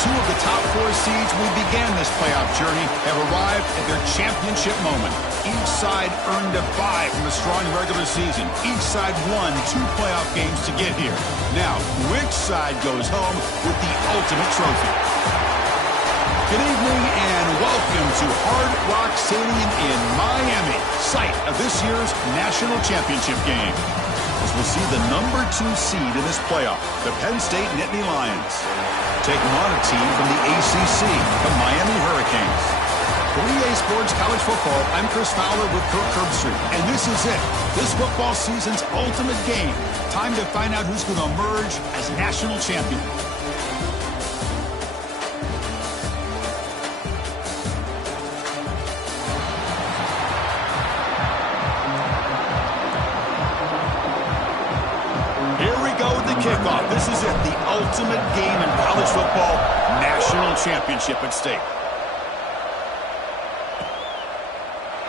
Two of the top 4 seeds we began this playoff journey have arrived at their championship moment. Each side earned a bye from a strong regular season. Each side won 2 playoff games to get here. Now, which side goes home with the ultimate trophy? Good evening and welcome to Hard Rock Stadium in Miami, site of this year's national championship game. As we'll see the number 2 seed in this playoff, the Penn State Lions, taking on a team from the ACC, the Miami Hurricanes. For EA Sports College Football, I'm Chris Fowler with Kirk Herbstreit, and this is it. This football season's ultimate game. Time to find out who's going to emerge as national champion. Kickoff. This is it, the ultimate game in college football, national championship at stake.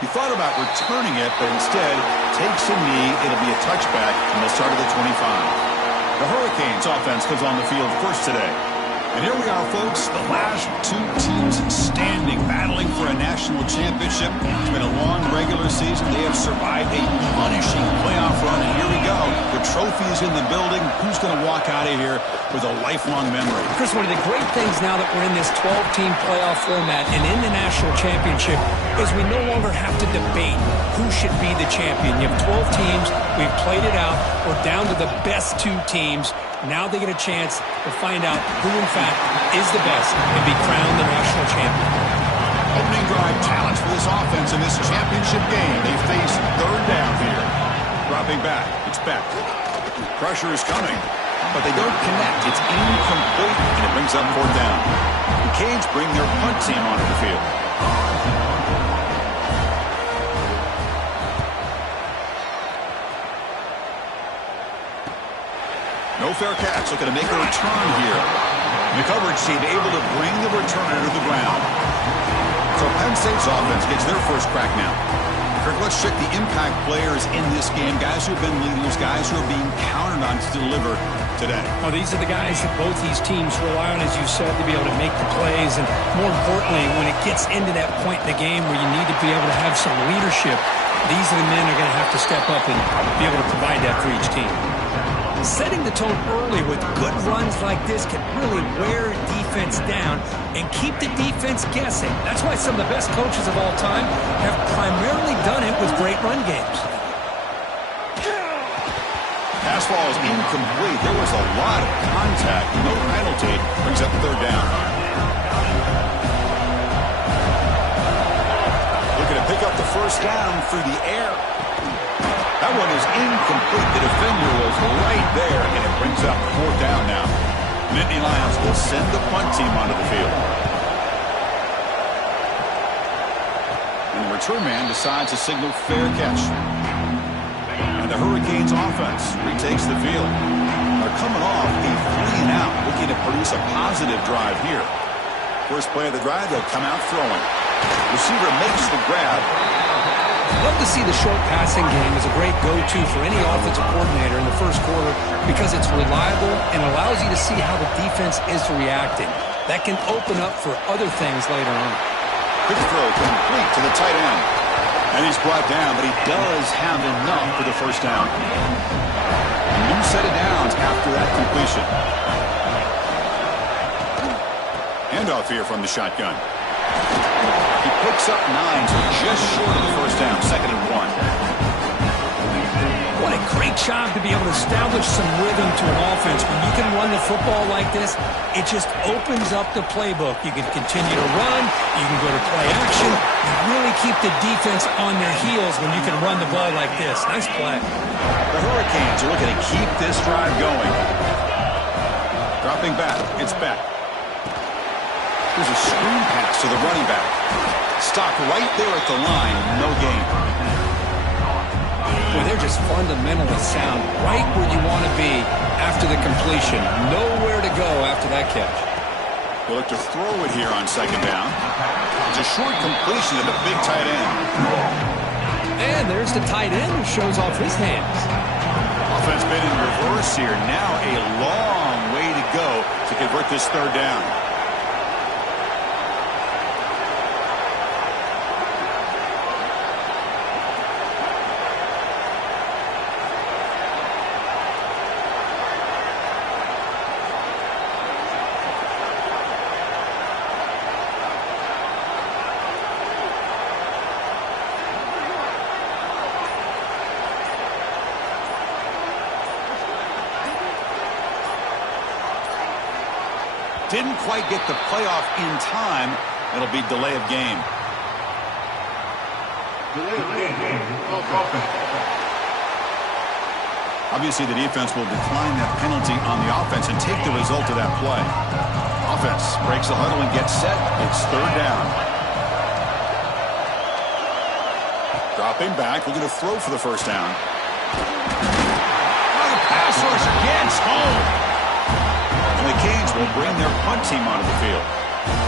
He thought about returning it, but instead takes a knee. It'll be a touchback from the start of the 25. The Hurricanes offense comes on the field first today. And here we are, folks, the last 2 teams standing, battling for a national championship. It's been a long regular season. They have survived a punishing playoff run, and here we go. The trophy is in the building. Who's going to walk out of here with a lifelong memory? Chris, one of the great things now that we're in this 12-team playoff format and in the national championship is we no longer have to debate who should be the champion. You have 12 teams. We've played it out. We're down to the best 2 teams. Now they get a chance to find out who, in fact, is the best and be crowned the national champion. Opening drive challenge for this offense in this championship game. They face 3rd down here. Dropping back. It's Beck. Pressure is coming, but they don't connect. It's incomplete, and it brings up 4th down. The Canes bring their punt team onto the field. No fair catch, looking to make a return here. The coverage team able to bring the returner to the ground. So Penn State's offense gets their first crack now. Kirk, let's check the impact players in this game. Guys who have been leaders, guys who are being counted on to deliver today. Well, these are the guys that both these teams rely on, as you said, to be able to make the plays. And more importantly, when it gets into that point in the game where you need to be able to have some leadership, these are the men who are going to have to step up and be able to provide that for each team. Setting the tone early with good runs like this can really wear a defense down and keep the defense guessing. That's why some of the best coaches of all time have primarily done it with great run games. Pass ball is incomplete. There was a lot of contact. No penalty. Brings up 3rd down. Looking to pick up the 1st down through the air. That one is incomplete. The defender was right there, and it brings up 4th down now. Nittany Lions will send the punt team onto the field. And the return man decides to signal fair catch. And the Hurricanes offense retakes the field. They're coming off a 3 and out, looking to produce a positive drive here. First play of the drive, they'll come out throwing. Receiver makes the grab. Love to see the short passing game as a great go-to for any offensive coordinator in the first quarter because it's reliable and allows you to see how the defense is reacting. That can open up for other things later on. Good throw, complete to the tight end. And he's brought down, but he does have enough for the 1st down. A new set of downs after that completion. Handoff here from the shotgun. He picks up 9, so just short of the 1st down, 2nd and 1. What a great job to be able to establish some rhythm to an offense. When you can run the football like this, it just opens up the playbook. You can continue to run, you can go to play action, you really keep the defense on their heels when you can run the ball like this. Nice play. The Hurricanes are looking to keep this drive going. Dropping back, it's back. There's a screen pass to the running back. Stopped right there at the line. No gain. Well, they're just fundamentally sound right where you want to be after the completion. Nowhere to go after that catch. They'll look to throw it here on 2nd down. It's a short completion to the big tight end. And there's the tight end who shows off his hands. Offense been in reverse here. Now a long way to go to convert this 3rd down. Didn't quite get the playoff in time. It'll be delay of game. Obviously, the defense will decline that penalty on the offense and take the result of that play. Offense breaks the huddle and gets set. It's third down. Dropping back, looking to throw for the first down. Oh, the pass rush gets home. And the Canes will bring their punt team onto the field.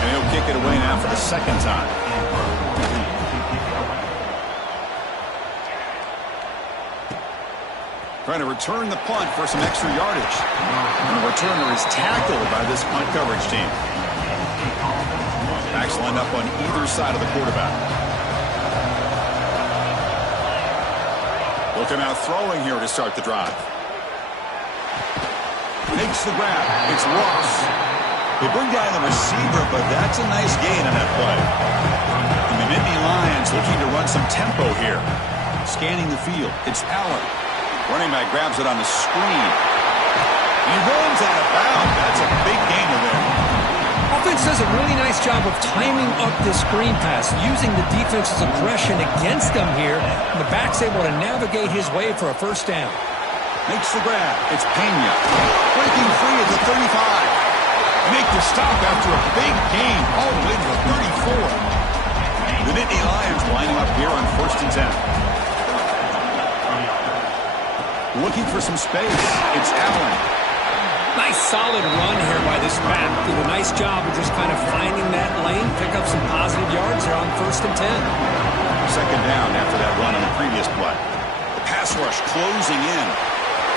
And he'll kick it away now for the second time. Trying to return the punt for some extra yardage. And the returner is tackled by this punt coverage team. Backs lined up on either side of the quarterback. Looking out throwing here to start the drive. Makes the grab. It's Ross. They bring down the receiver, but that's a nice gain on that play. And the Nittany Lions looking to run some tempo here. Scanning the field. It's Allen. Running back grabs it on the screen. He runs out of bounds. That's a big gain there. Offense does a really nice job of timing up this screen pass, using the defense's aggression against them here. And the back's able to navigate his way for a first down. Makes the grab. It's Pena. Breaking free at the 35. Make the stop after a big gain all the way to the 34. The Nittany Lions lining up here on 1st and 10. Looking for some space. It's Allen. Nice solid run here by this back. Did a nice job of just kind of finding that lane, pick up some positive yards there on 1st and 10. Second down after that run on the previous play. The pass rush closing in.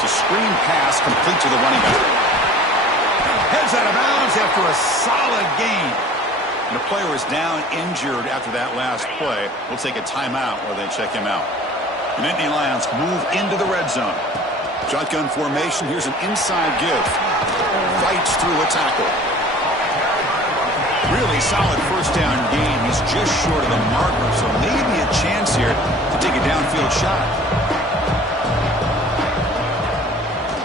To screen pass complete to the running back. Heads out of bounds after a solid gain. And the player is down injured after that last play. We'll take a timeout while they check him out. The Nittany Lions move into the red zone. Shotgun formation. Here's an inside give. Fights through a tackle. Really solid first down gain. He's just short of the marker, so maybe a chance here to take a downfield shot.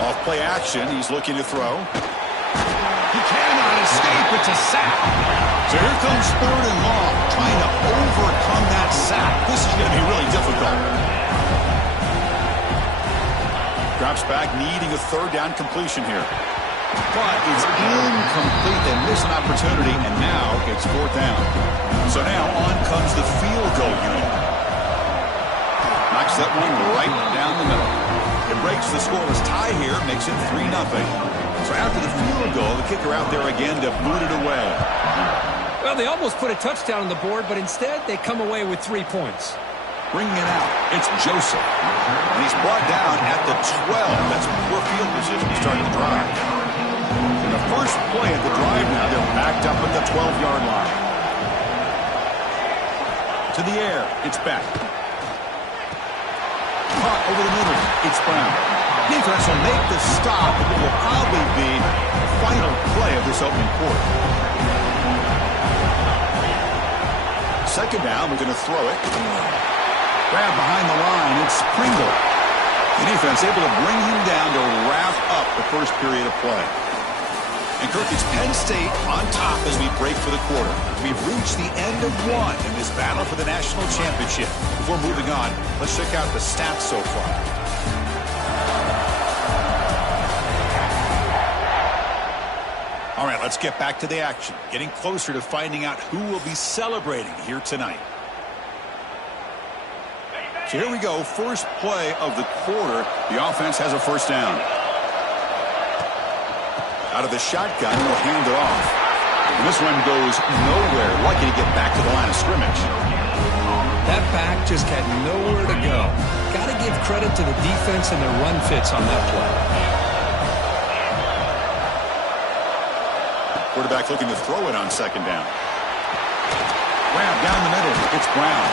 Off play action. He's looking to throw. He cannot escape. It's a sack. So here comes 3rd and long, trying to overcome that sack. This is going to be really difficult. Drops back, needing a 3rd down completion here. But it's incomplete. They miss an opportunity, and now it's 4th down. So now on comes the field goal unit. Knocks that one right down the middle. It breaks the scoreless tie here, makes it 3-0. So after the field goal, the kicker out there again to boot it away. Well, they almost put a touchdown on the board, but instead they come away with 3 points. Bringing it out, it's Joseph. And he's brought down at the 12. That's poor field position to start the drive. And the first play of the drive now, they're backed up at the 12-yard line. To the air, it's Beck. Caught over the middle, it's Brown. Defense will make the stop, but it will probably be the final play of this opening quarter. Second down, we're going to throw it. Grab behind the line, it's Pringle. The defense able to bring him down to wrap up the first period of play. And Kirk, it's Penn State on top as we break for the quarter. We've reached the end of one in this battle for the national championship. Before moving on, let's check out the stats so far. All right, let's get back to the action. Getting closer to finding out who will be celebrating here tonight. So here we go, first play of the quarter. The offense has a first down. Out of the shotgun, he'll hand it off. And this one goes nowhere. Lucky to get back to the line of scrimmage. That back just had nowhere to go. Got to give credit to the defense and their run fits on that play. Quarterback looking to throw it on second down. Grab down the middle. It's Brown.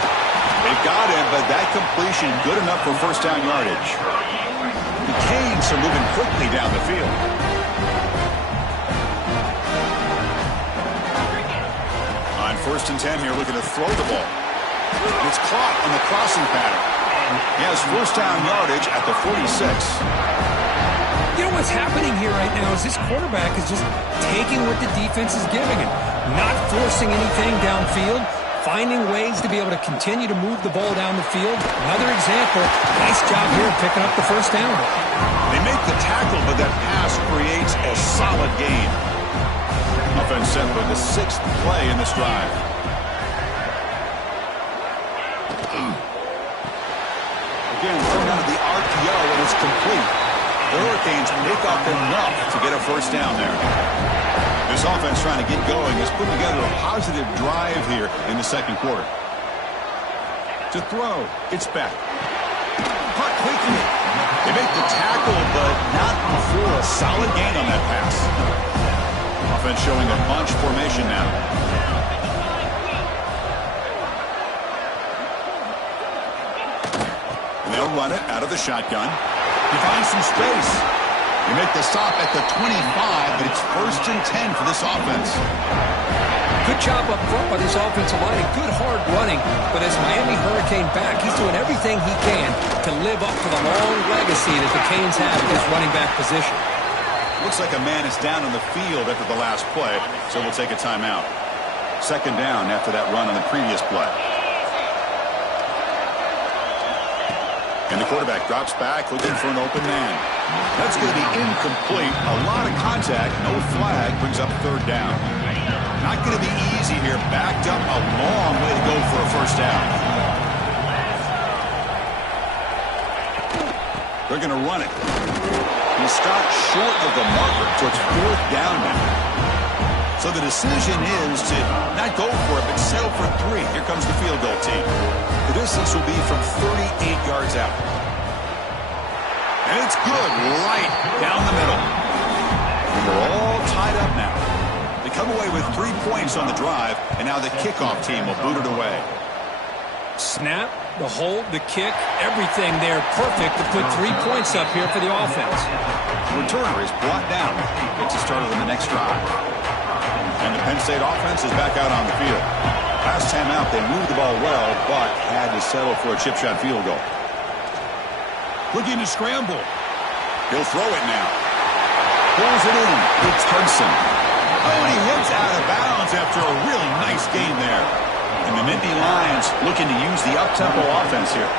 They've got him, but that completion good enough for first down yardage. The Canes are moving quickly down the field. On 1st and 10 here, looking to throw the ball. It's caught on the crossing pattern. He has first down yardage at the 46. You know what's happening here right now is this quarterback is just taking what the defense is giving him, not forcing anything downfield, finding ways to be able to continue to move the ball down the field. Another example, nice job here picking up the first down. They make the tackle, but that pass creates a solid gain. Offense set for the 6th play in this drive. Again, thrown out of the RPO, and it's complete. The Hurricanes pick up enough to get a first down there. This offense trying to get going is putting together a positive drive here in the second quarter. To throw, it's back. Caught quickly. They make the tackle, but not before a solid gain on that pass. Offense showing a bunch formation now. And they'll run it out of the shotgun. He finds some space. They make the stop at the 25, but it's 1st and 10 for this offense. Good job up front by this offensive line and good hard running. But as Miami Hurricane back, he's doing everything he can to live up to the long legacy that the Canes have in his running back position. Looks like a man is down on the field after the last play, so we'll take a timeout. 2nd down after that run on the previous play. And the quarterback drops back, looking for an open man. That's going to be incomplete. A lot of contact, no flag, brings up 3rd down. Not going to be easy here. Backed up a long way to go for a first down. They're going to run it. He stopped short of the marker, so it's 4th down now. So the decision is to not go for it, but settle for 3. Here comes the field goal team. The distance will be from 38 yards out. And it's good right down the middle. And we're all tied up now. They come away with 3 points on the drive, and now the kickoff team will boot it away. Snap, the hold, the kick, everything there perfect to put 3 points up here for the offense. The returner is brought down. Gets it started on the next drive. And the Penn State offense is back out on the field. Last time out, they moved the ball well, but had to settle for a chip shot field goal. Looking to scramble. He'll throw it now. Pulls it in. It's Hudson. Oh, and he hits out of bounds after a really nice game there. And the Nittany Lions looking to use the up-tempo offense here.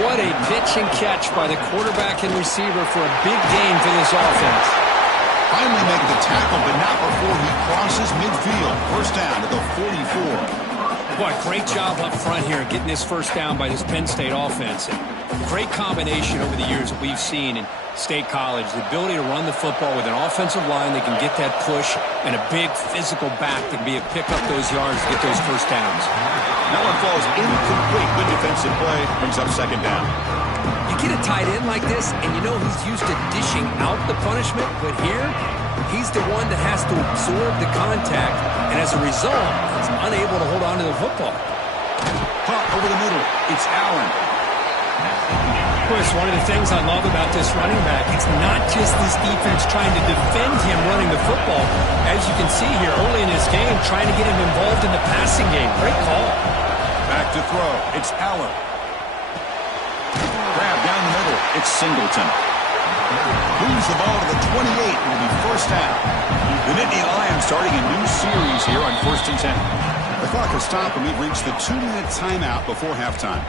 What a pitch and catch by the quarterback and receiver for a big gain for this offense. Finally make the tackle, but not before he crosses midfield. First down at the 44. Boy, great job up front here getting this first down by this Penn State offense. Great combination over the years that we've seen in State College. The ability to run the football with an offensive line that can get that push and a big physical back that can be able to pick up those yards to get those first downs. That one falls incomplete. Good defensive play. Brings up 2nd down. You get a tight end like this, and you know he's used to dishing out the punishment, but here, he's the one that has to absorb the contact, and as a result, he's unable to hold on to the football. Caught over the middle. It's Allen. Chris, one of the things I love about this running back, it's not just this defense trying to defend him running the football. As you can see here early in this game, trying to get him involved in the passing game. Great call. Back to throw. It's Allen. Grab down the middle. It's Singleton. Moves the ball to the 28 and will be first down. The Nittany Lions starting a new series here on 1st and 10. The clock has stopped and we've reached the 2-minute timeout before halftime.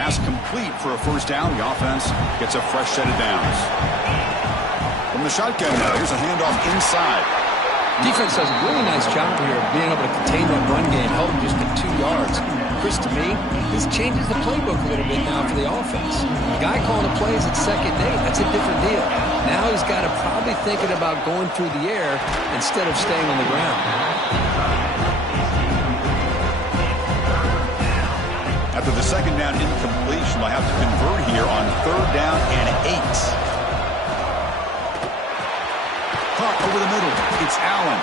Pass complete for a first down. The offense gets a fresh set of downs. From the shotgun now, here's a handoff inside. Defense does a really nice job here of being able to contain that run game, held him just at 2 yards. Chris, to me, this changes the playbook a little bit now for the offense. The guy calling the plays at 2nd and 8, that's a different deal. Now he's got to probably thinking about going through the air instead of staying on the ground. After the 2nd down incompletion, they'll have to convert here on 3rd down and 8. Caught over the middle. It's Allen.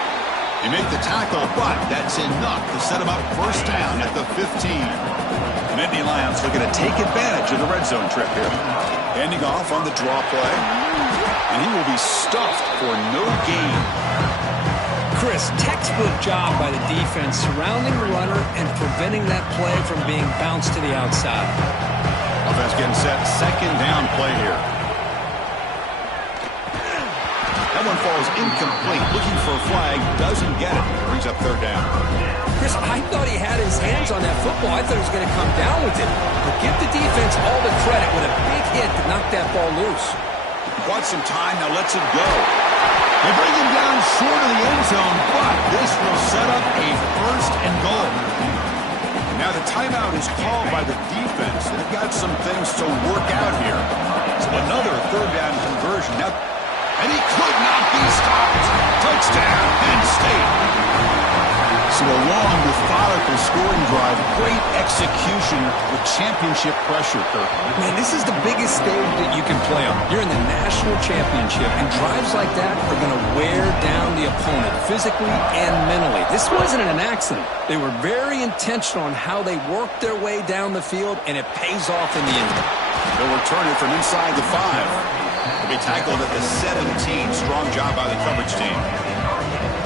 They make the tackle, but that's enough to set him up first down at the 15. The Nittany Lions looking to take advantage of the red zone trip here. Handing off on the draw play. And he will be stuffed for no gain. Chris, textbook job by the defense surrounding the runner and preventing that play from being bounced to the outside. Offense getting set. Second down play here. That one falls incomplete. Looking for a flag. Doesn't get it. Brings up third down. Chris, I thought he had his hands on that football. I thought he was going to come down with it. But give the defense all the credit with a big hit to knock that ball loose. Bought some time. Now lets it go. They bring him down short of the end zone, but this will set up a first and goal. Now the timeout is called by the defense. They've got some things to work out here. So another third down conversion. Now, and he could not be stopped. Touchdown, Penn State. So a long, methodical scoring drive. Great execution with championship pressure, Kirk. Man, this is the biggest stage that you can play on. You're in the national championship, and drives like that are going to wear down the opponent physically and mentally. This wasn't an accident. They were very intentional on how they worked their way down the field, and it pays off in the end. They'll return it from inside the 5. They'll be tackled at the 17. Strong job by the coverage team.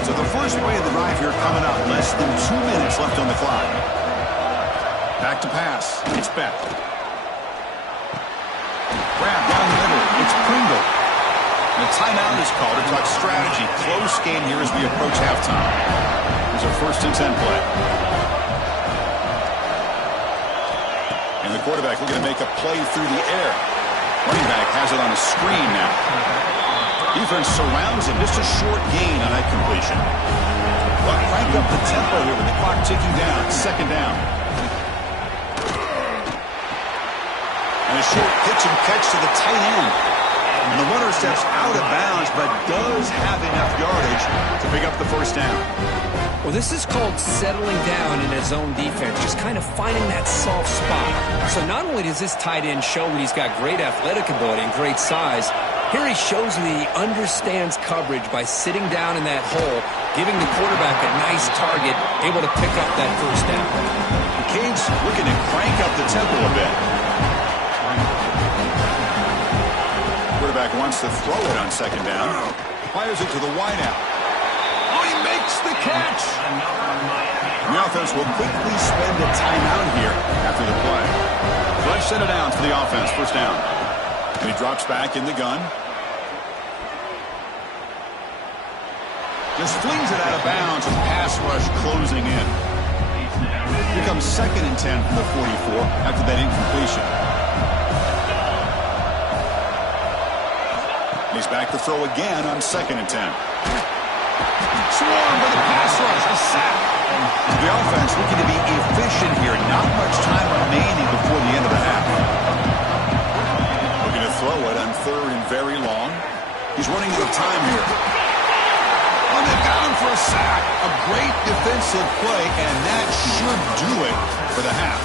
So the first play of the drive here coming up. Less than 2 minutes left on the clock. Back to pass. It's Beck. Grab down the middle. It's Pringle. And a timeout is called to talk strategy. Close game here as we approach halftime. Here's a 1st and 10 play. And the quarterback looking to make a play through the air. Running back has it on a screen now. Defense surrounds him. Just a short gain on that completion. But crank up the tempo here with the clock ticking down. Second down. And a short pitch and catch to the tight end. And the runner steps out of bounds, but does have enough yardage to pick up the first down. Well, this is called settling down in his own defense, just kind of finding that soft spot. So not only does this tight end show that he's got great athletic ability and great size, here he shows that he understands coverage by sitting down in that hole, giving the quarterback a nice target, able to pick up that first down. The Canes looking to crank up the tempo a bit. Quarterback wants to throw it on second down. Fires it to the wideout. Oh, he makes the catch! The offense will quickly spend a timeout here after the play. Fresh set of downs for the offense. First down. And he drops back in the gun. Just flings it out of bounds with pass rush closing in. Here comes 2nd and 10 from the 44 after that incompletion. He's back to throw again on 2nd and 10. Swarmed by the pass rush, a sack. The offense looking to be efficient here. Not much time remaining before the end of the half. Looking to throw it on 3rd and very long. He's running out of time here. Oh, they've got him for a sack. A great defensive play, and that should do it for the half.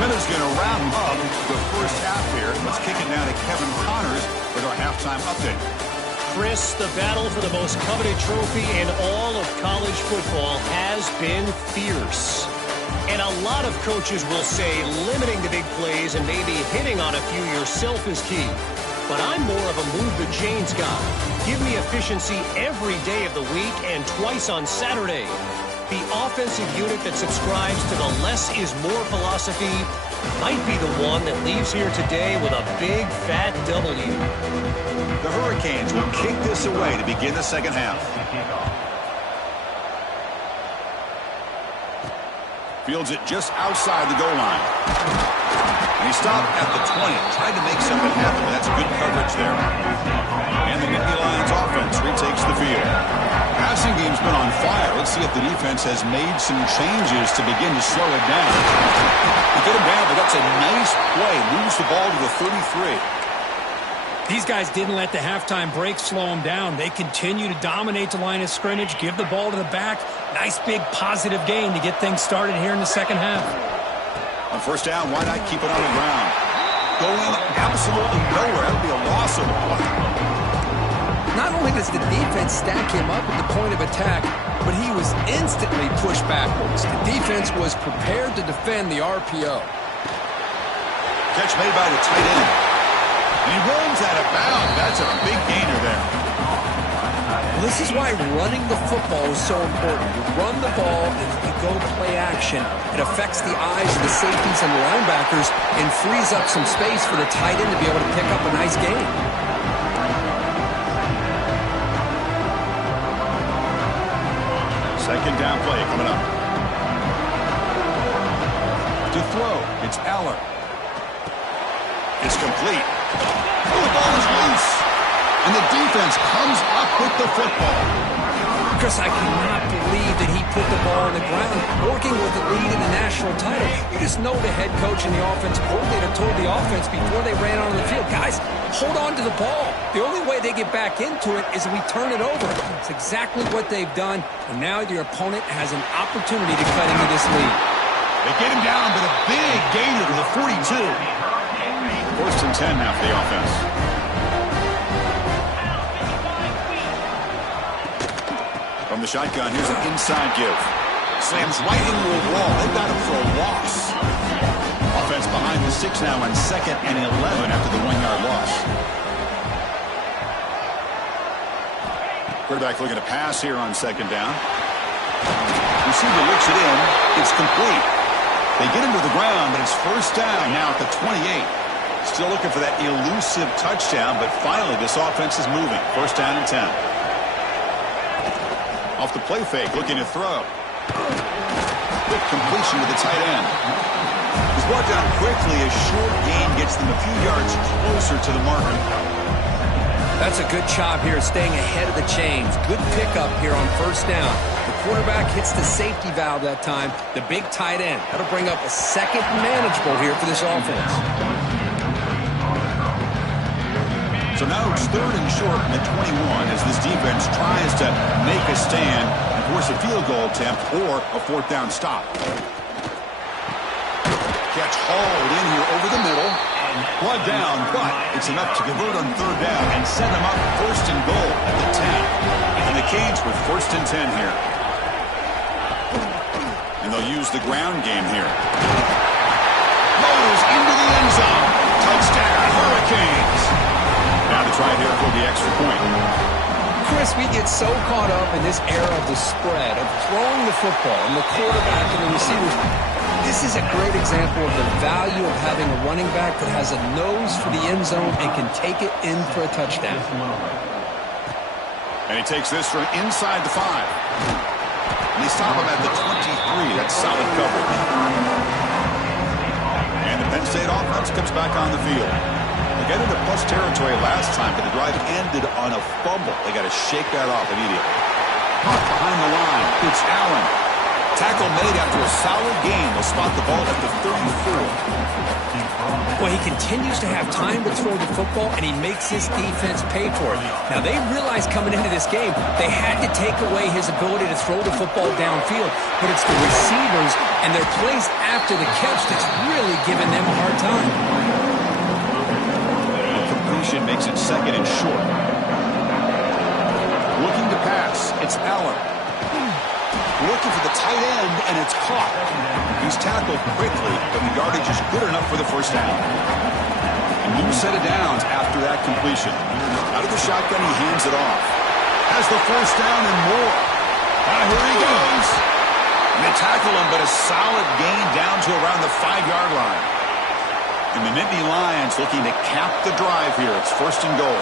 Minutes going to wrap up the first half here. Let's kick it down to Kevin Connors with our halftime update. Chris, the battle for the most coveted trophy in all of college football has been fierce. And a lot of coaches will say limiting the big plays and maybe hitting on a few yourself is key. But I'm more of a move the chains guy. Give me efficiency every day of the week and twice on Saturday. The offensive unit that subscribes to the less is more philosophy might be the one that leaves here today with a big fat W. The Hurricanes will kick this away to begin the second half. Fields it just outside the goal line. And he stopped at the 20. Tried to make something happen, but that's good coverage there. And the Nittany Lions offense retakes the field. Passing game's been on fire. Let's see if the defense has made some changes to begin to slow it down. They get him down, but that's a nice play. Moves the ball to the 33. These guys didn't let the halftime break slow them down. They continue to dominate the line of scrimmage, give the ball to the back. Nice big positive gain to get things started here in the second half. On first down, why not keep it on the ground? Going absolutely nowhere. That would be a loss of the play. Not only does the defense stack him up at the point of attack, but he was instantly pushed backwards. The defense was prepared to defend the RPO. Catch made by the tight end. And he runs out of bounds. That's a big gainer there. This is why running the football is so important. You run the ball and you go play action. It affects the eyes of the safeties and the linebackers and frees up some space for the tight end to be able to pick up a nice gain. Second down play coming up. To throw, it's Aller. It's complete. Oh, the ball is loose. And the defense comes up with the football. Chris, I cannot believe that he put the ball on the ground, working with the lead in the national title. You just know the head coach and the offensive coordinator told the offense before they ran onto the field, guys, hold on to the ball. The only way they get back into it is if we turn it over. It's exactly what they've done, and now your opponent has an opportunity to cut into this lead. They get him down, but a big gainer to the 42. First and 10 now for the offense. From the shotgun, here's an inside give. Slams right into a wall. They've got him for a loss. Offense behind the 6 now on 2nd and 11 after the 1-yard loss. Quarterback looking to pass here on 2nd down. Receiver looks it in. It's complete. They get him to the ground, but it's first down now at the 28. Still looking for that elusive touchdown, but finally this offense is moving. First down and 10. Off the play fake, looking to throw. Quick completion to the tight end. He's brought down quickly. A short gain gets them a few yards closer to the marker. That's a good job here, staying ahead of the chains. Good pickup here on first down. The quarterback hits the safety valve that time. The big tight end. That'll bring up a second manageable here for this offense. So now it's 3rd and short in the 21 as this defense tries to make a stand and force a field goal attempt or a 4th down stop. Catch hauled in here over the middle. Brought down, but it's enough to convert on 3rd down and set them up 1st and goal at the 10. And the Canes with 1st and 10 here. And they'll use the ground game here. Motors into the end zone. Touchdown, Hurricanes. Now to try here for the extra point. Chris, we get so caught up in this era of the spread, of throwing the football, and the quarterback and the receivers. This is a great example of the value of having a running back that has a nose for the end zone and can take it in for a touchdown. And he takes this from inside the 5. And they stop him at the 23. That's solid coverage. And the Penn State offense comes back on the field. They got into plus territory last time, but the drive ended on a fumble. They got to shake that off immediately. Caught behind the line. It's Allen. Tackle made after a solid gain. They'll spot the ball at the 34. Well, he continues to have time to throw the football, and he makes his defense pay for it. Now, they realized coming into this game, they had to take away his ability to throw the football downfield, but it's the receivers and their plays after the catch that's really giving them a hard time. Completion makes it 2nd and short. Looking to pass. It's Aller. Looking for the tight end, and it's caught. He's tackled quickly, but the yardage is good enough for the first down. A new set of downs after that completion. Out of the shotgun, he hands it off. Has the first down and more. Now here he goes. And they tackle him, but a solid gain down to around the 5-yard line. And the Nittany Lions looking to cap the drive here. It's 1st and goal.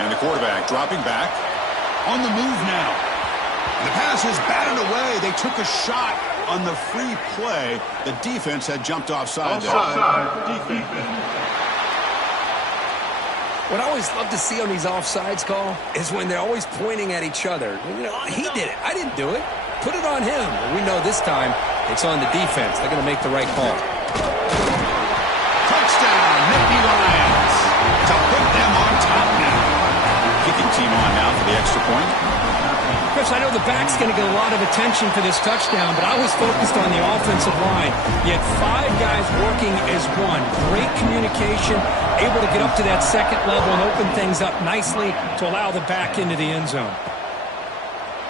And the quarterback dropping back. On the move now. The pass is batted away. They took a shot on the free play. The defense had jumped offside there. What I always love to see on these offsides call is when they're always pointing at each other. You know, he did it. I didn't do it. Put it on him. We know this time it's on the defense. They're going to make the right call. Touchdown, Nittany Lions. To put them on top now. Kicking team on now for the extra point. Chris, I know the back's going to get a lot of attention for this touchdown, but I was focused on the offensive line. You had 5 guys working as one. Great communication, able to get up to that 2nd level and open things up nicely to allow the back into the end zone.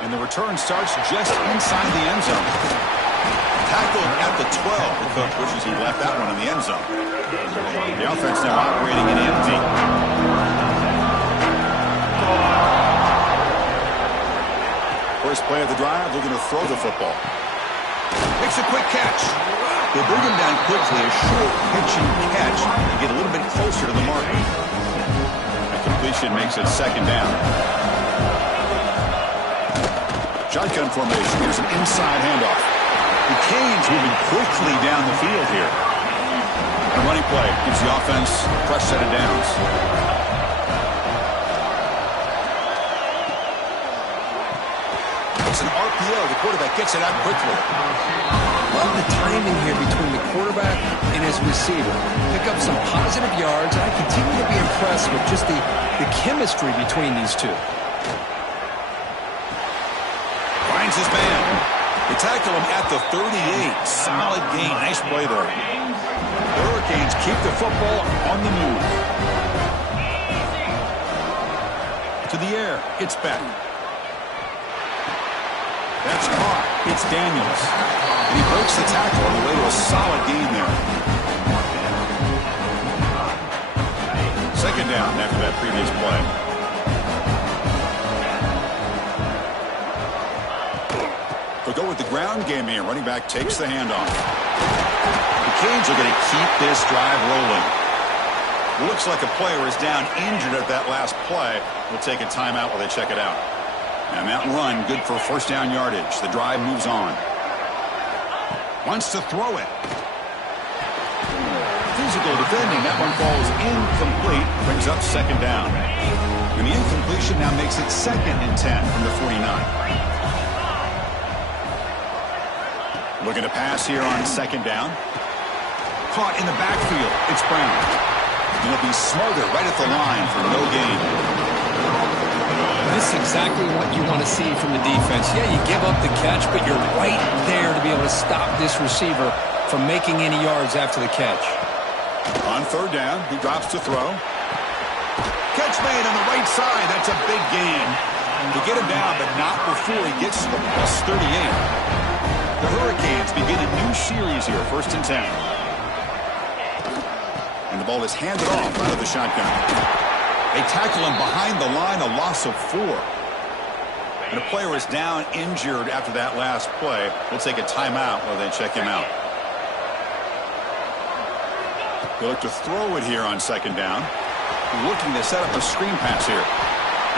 And the return starts just inside the end zone. Tackled at the 12. The coach wishes he left that one in the end zone. The offense now operating in empty. First play of the drive, they're going to throw the football. Makes a quick catch. They bring him down quickly, a short pitch and catch to get a little bit closer to the mark. A completion makes it second down. Shotgun formation. Here's an inside handoff. The Canes moving quickly down the field here. A running play gives the offense a fresh set of downs. It's an RPO. The quarterback gets it out quickly. Love the timing here between the quarterback and his receiver. Pick up some positive yards, and I continue to be impressed with just the chemistry between these two. Finds his man. They tackle him at the 38. Solid gain. Nice play there. The Hurricanes keep the football on the move. To the air. It's back. That's caught. It's Daniels. And he breaks the tackle on the way to a solid gain there. Second down after that previous play. They'll go with the ground game here. Running back takes the handoff. The Canes are going to keep this drive rolling. It looks like a player is down injured at that last play. We'll take a timeout while they check it out. And that run, good for first down yardage. The drive moves on. Wants to throw it. Physical defending. That one falls incomplete. Brings up second down. And the incompletion now makes it 2nd and 10 from the 49. Looking to pass here on second down. Caught in the backfield. It's Brown. And he'll be smothered right at the line for no gain. This is exactly what you want to see from the defense. Yeah, you give up the catch, but you're right there to be able to stop this receiver from making any yards after the catch. On third down, he drops to throw. Catch made on the right side. That's a big gain. To get him down, but not before he gets to the plus 38. The Hurricanes begin a new series here, 1st and 10. And the ball is handed off out of the shotgun. They tackle him behind the line, a loss of 4. And a player is down injured after that last play. We'll take a timeout while they check him out. They look to throw it here on second down. Looking to set up a screen pass here.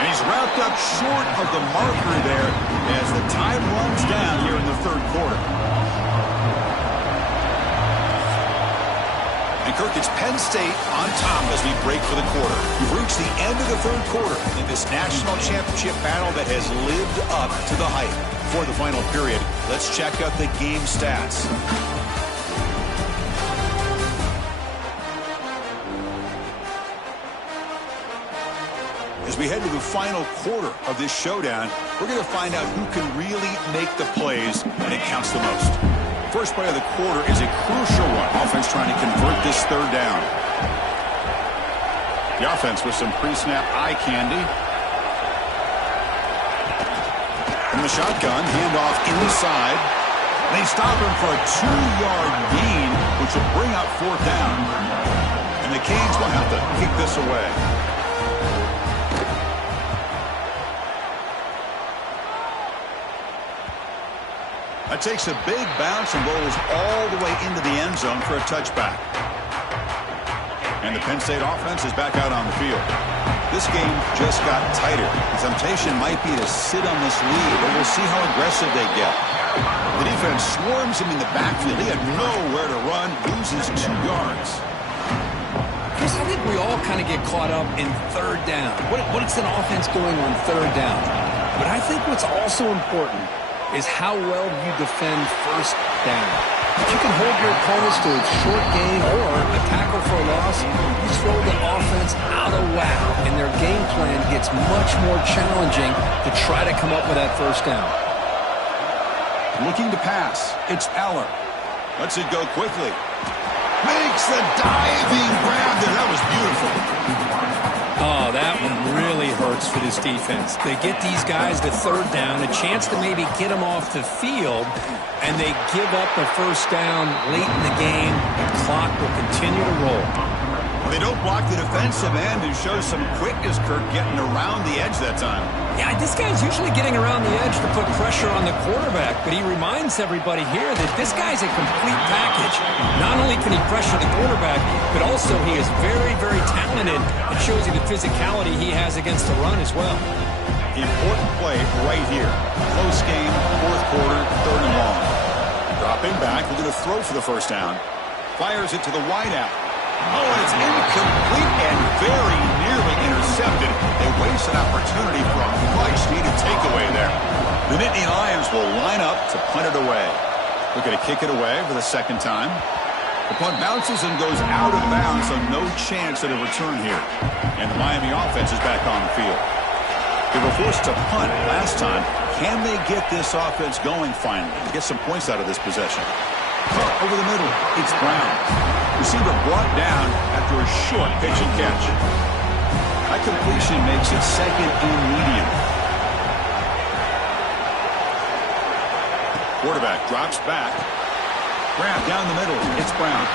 And he's wrapped up short of the marker there as the time runs down here in the 3rd quarter. And Kirk, it's Penn State on top as we break for the quarter. We've reached the end of the 3rd quarter in this national championship battle that has lived up to the hype. For the final period, let's check out the game stats. As we head to the final quarter of this showdown, we're going to find out who can really make the plays and it counts the most. First play of the quarter is a crucial one. Offense trying to convert this 3rd down. The offense with some pre-snap eye candy. From the shotgun, handoff inside. They stop him for a 2-yard gain, which will bring up 4th down. And the Canes will have to kick this away. That takes a big bounce and rolls all the way into the end zone for a touchback. And the Penn State offense is back out on the field. This game just got tighter. The temptation might be to sit on this lead, but we'll see how aggressive they get. The defense swarms him in the backfield. He had nowhere to run, loses 2 yards. Chris, I think we all kind of get caught up in 3rd down. What is an offense doing on 3rd down? But I think what's also important is how well you defend 1st down. If you can hold your opponents to a short gain or a tackle for a loss, you throw the offense out of whack, and their game plan gets much more challenging to try to come up with that 1st down. Looking to pass. It's Eller. Lets it go quickly. Makes the diving grab there. That was beautiful. Oh, that one really hurts for this defense. They get these guys to 3rd down, a chance to maybe get them off the field, and they give up a 1st down late in the game. The clock will continue to roll. They don't block the defensive end and show some quickness, Kirk, getting around the edge that time. Yeah, this guy's usually getting around the edge to put pressure on the quarterback, but he reminds everybody here that this guy's a complete package. Not only can he pressure the quarterback, but also he is very, very talented. It shows you the physicality he has against the run as well. Important play right here. Close game, fourth quarter, third and long. Dropping back, we're going to throw for the first down. Fires it to the wideout. Oh, and it's incomplete and very nearly intercepted. They waste an opportunity for a much-needed takeaway there. The Nittany Lions will line up to punt it away. We're going to kick it away for the second time. The punt bounces and goes out of bounds, so no chance at a return here. And the Miami offense is back on the field. They were forced to punt last time. Can they get this offense going finally to get some points out of this possession? Cut over the middle. It's Brown. Receiver brought down after a short pitch and catch. That completion makes it second and medium. Quarterback drops back. Grab down the middle. It's Brown.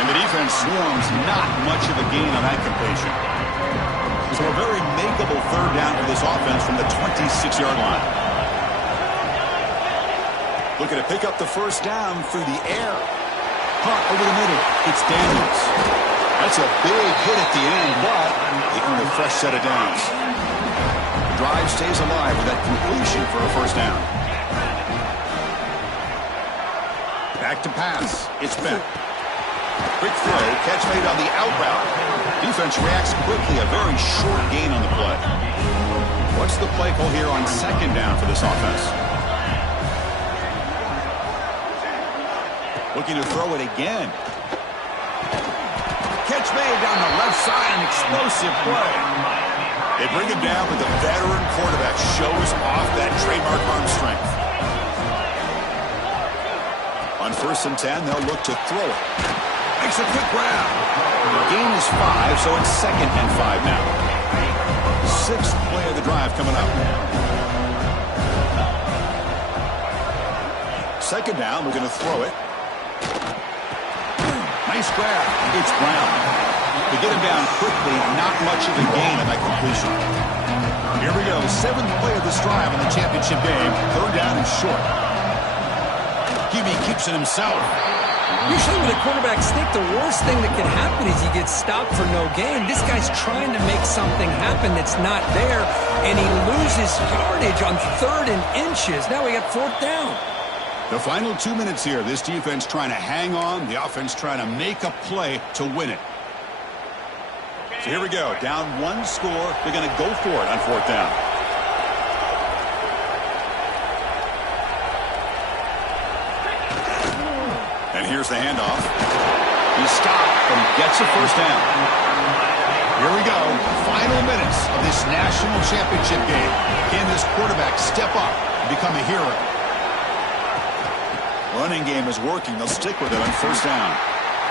And the defense swarms. Not much of a gain on that completion. So a very makeable third down for this offense from the 26-yard line. Looking to pick up the first down through the air. Caught over the middle. It's Daniels. That's a big hit at the end, but they earn a fresh set of downs. The drive stays alive with that completion for a first down. Back to pass. It's Beck. Quick throw. Catch made on the out route. Defense reacts quickly. A very short gain on the play. What's the play call here on second down for this offense? Looking to throw it again. Catch made down the left side. An explosive play. They bring him down, but the veteran quarterback shows off that trademark arm strength. On 1st and 10, they'll look to throw it. Makes a quick grab. The gain is 5, so it's 2nd and 5 now. 6th play of the drive coming up. 2nd down, we're going to throw it. Nice grab. It's Brown. To get him down quickly, not much of a gain on that completion. Here we go. 7th play of this drive in the championship game. 3rd down and short. QB keeps it himself. Usually with a quarterback sneak, the worst thing that can happen is he gets stopped for no gain. This guy's trying to make something happen that's not there, and he loses yardage on 3rd and inches. Now we got 4th down. The final 2 minutes here. This defense trying to hang on. The offense trying to make a play to win it. So here we go. Down 1 score. They're going to go for it on 4th down. And here's the handoff. He stopped and gets a first down. Here we go. Final minutes of this national championship game. Can this quarterback step up and become a hero? Running game is working. They'll stick with it on 1st down.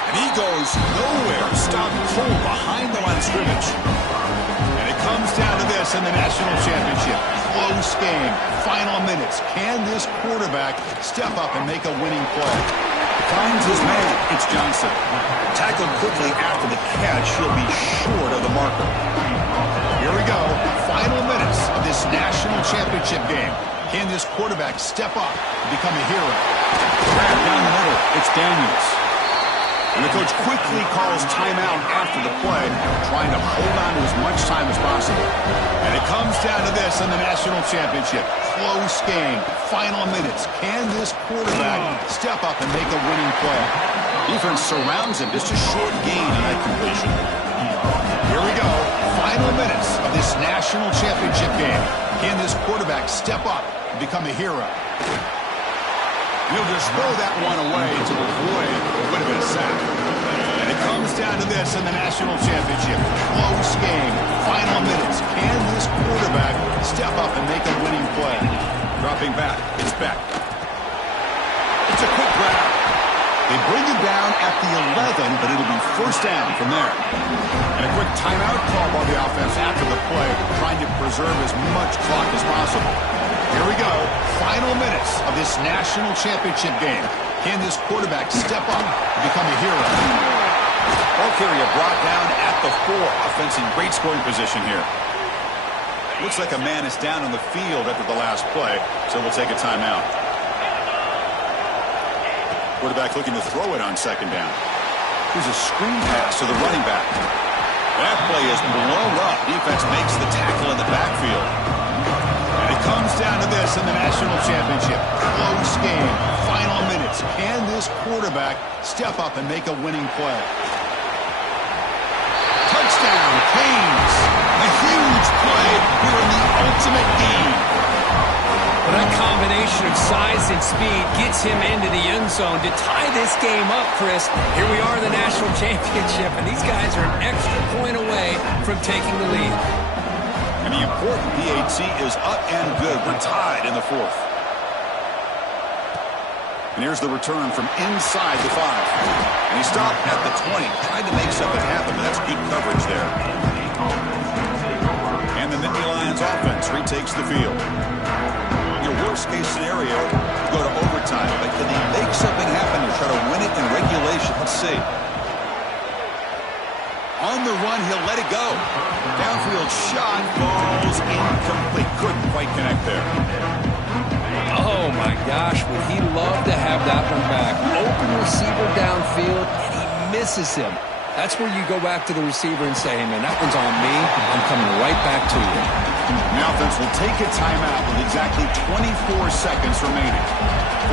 And he goes nowhere. Stopped cold behind the line of scrimmage. And it comes down to this in the national championship. Close game. Final minutes. Can this quarterback step up and make a winning play? Finds his man. It's Johnson. Tackled quickly after the catch. He'll be short of the marker. Here we go. Final minutes of this national championship game. Can this quarterback step up and become a hero? Grab down the middle. It's Daniels. And the coach quickly calls timeout after the play, trying to hold on to as much time as possible. And it comes down to this in the national championship. Close game. Final minutes. Can this quarterback step up and make a winning play? Defense surrounds him. Just a short gain on that completion. Here we go. Final minutes of this national championship game. Can this quarterback step up and become a hero? He'll just throw that one away to avoid a bit of a sack. And it comes down to this in the national championship. Close game. Final minutes. Can this quarterback step up and make a winning play? Dropping back. It's Beck. It's a quick grab. They bring him down at the 11, but it'll be 1st down from there. And a quick timeout call by the offense after the play, trying to preserve as much clock as possible. Here we go. Final minutes of this national championship game. Can this quarterback step up and become a hero? Ball carrier brought down at the 4. Offense in great scoring position here. Looks like a man is down on the field after the last play, so we'll take a timeout. Quarterback looking to throw it on second down. Here's a screen pass to the running back. That play is blown up. Defense makes the tackle in the backfield. And it comes down to this in the national championship. Close game. Final minutes. Can this quarterback step up and make a winning play? Touchdown, Canes. A huge play here in the ultimate game. Well, that combination of size and speed gets him into the end zone to tie this game up, Chris. Here we are in the national championship, and these guys are an extra point away from taking the lead. And the important PAT is up and good. We're tied in the 4th. And here's the return from inside the 5. And he stopped at the 20. Tried to make something happen, but that's good coverage there. And the Nittany Lions offense retakes the field. Your worst-case scenario, go to overtime. But can they make something happen or try to win it in regulation? Let's see. On the run, he'll let it go. Downfield shot falls incomplete. Couldn't quite connect there. Oh, my gosh, would he love to have that one back. Open receiver downfield, and he misses him. That's where you go back to the receiver and say, hey, man, that one's on me. I'm coming right back to you. The offense will take a timeout with exactly 24 seconds remaining.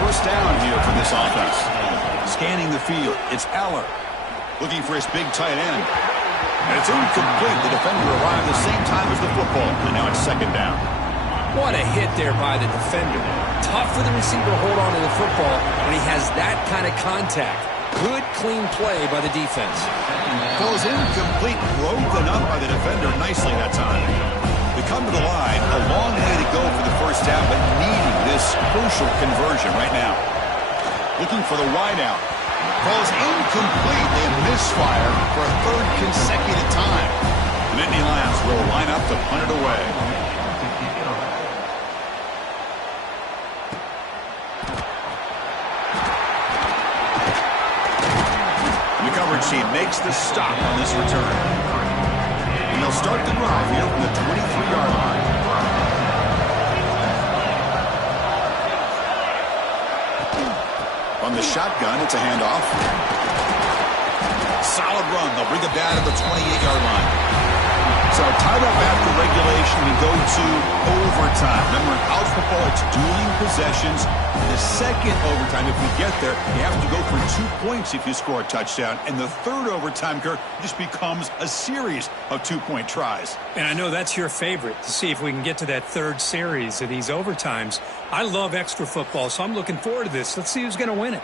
First down here for this offense. Scanning the field, it's Aller. Looking for his big tight end. And it's incomplete. The defender arrived the same time as the football. And now it's second down. What a hit there by the defender. Tough for the receiver to hold on to the football when he has that kind of contact. Good, clean play by the defense. Goes incomplete, broken up by the defender nicely that time. We come to the line, a long way to go for the first down, but needing this crucial conversion right now. Looking for the wideout. Falls incomplete. They misfire for a 3rd consecutive time. The Nittany Lions will line up to punt it away. The coverage team makes the stop on this return. And they'll start the drive here from the 23-yard line. On the shotgun, it's a handoff. Solid run. They'll bring it down to the 28-yard line. So tied up after regulation, we go to overtime. Remember, in college football, it's dueling possessions. The second overtime, if we get there, you have to go for 2 points if you score a touchdown. And the third overtime, Kirk, just becomes a series of 2-point tries. And I know that's your favorite, to see if we can get to that third series of these overtimes. I love extra football, so I'm looking forward to this. Let's see who's going to win it.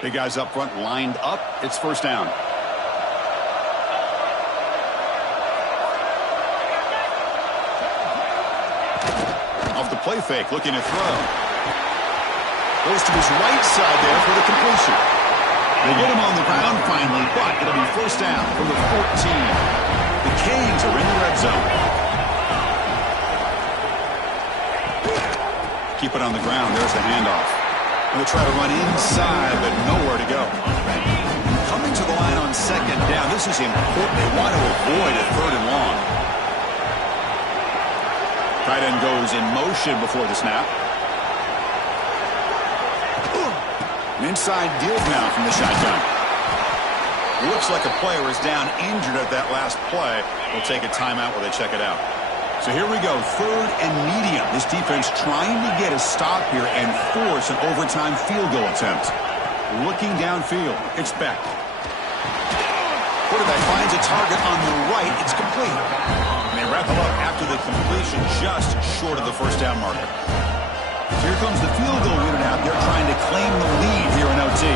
Big guys up front lined up. It's first down. Off the play fake, looking to throw. Goes to his right side there for the completion. They get him on the ground finally, but it'll be first down from the 14. The Canes are in the red zone. Keep it on the ground. There's the handoff. They'll try to run inside, but nowhere to go. Coming to the line on second down. This is important. They want to avoid a 3rd and long. Tight end goes in motion before the snap. An inside deal now from the shotgun. Looks like a player is down injured at that last play. We'll take a timeout while they check it out. So here we go, 3rd and medium. This defense trying to get a stop here and force an overtime field goal attempt. Looking downfield, it's Beck. Quarterback finds a target on the right. It's complete. And they wrap him up after the completion just short of the first down marker. So here comes the field goal unit out there trying to claim the lead here in OT.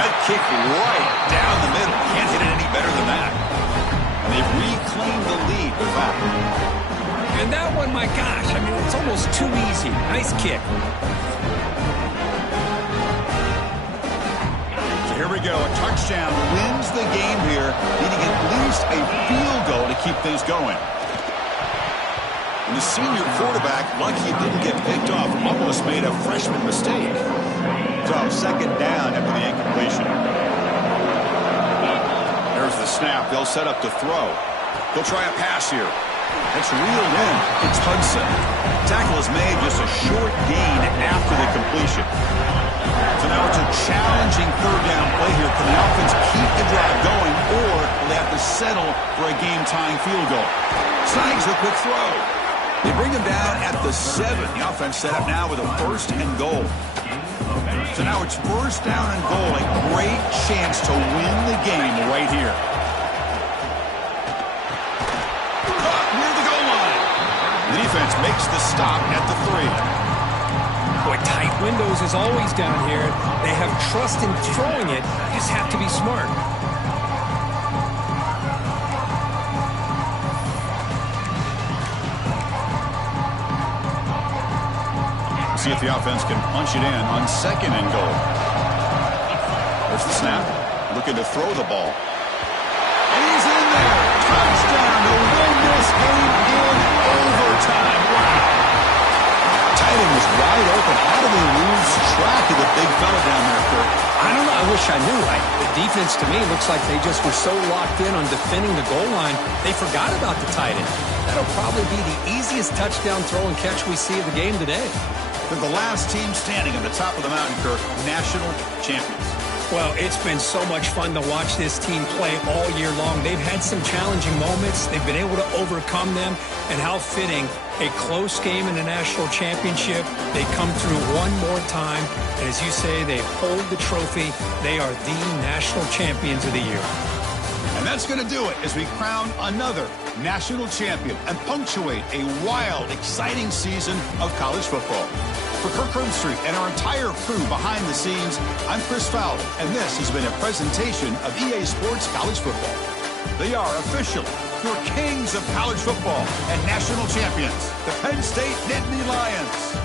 That kick right down the middle. Can't hit it any better than that. And they've reclaimed the lead with that. And that one, my gosh, I mean, it's almost too easy. Nice kick. So here we go. A touchdown wins the game here, needing at least a field goal to keep things going. And the senior quarterback, lucky he didn't get picked off, almost made a freshman mistake. So second down after the incompletion. There's the snap. They'll set up to throw. They'll try a pass here. It's reeled in. It's Hudson. Tackle is made, just a short gain after the completion. So now it's a challenging third down play here. Can the offense keep the drive going, or will they have to settle for a game-tying field goal? Snags the quick throw. They bring him down at the 7. The offense set up now with a first and goal. So now it's first down and goal. A great chance to win the game right here. Near the goal line. The defense makes the stop at the 3. Boy, tight windows is always down here. They have trust in throwing it. You just have to be smart. See if the offense can punch it in on second and goal. There's the snap. Looking to throw the ball. And he's in there. Touchdown to win this game in overtime. Wow. Tight end was wide open. How do they lose track of the big fella down there, Kirk? I don't know. I wish I knew. The defense, to me, looks like they just were so locked in on defending the goal line, they forgot about the tight end. That'll probably be the easiest touchdown throw and catch we see of the game today. They're the last team standing on the top of the mountain, Kirk. National champions. Well, it's been so much fun to watch this team play all year long. They've had some challenging moments. They've been able to overcome them. And how fitting, a close game in the national championship. They come through one more time. And as you say, they hold the trophy. They are the national champions of the year. And that's going to do it as we crown another national champion and punctuate a wild, exciting season of college football. For Kirk Herbstreit and our entire crew behind the scenes, I'm Chris Fowler, and this has been a presentation of EA Sports College Football. They are officially your kings of college football and national champions, the Penn State Nittany Lions.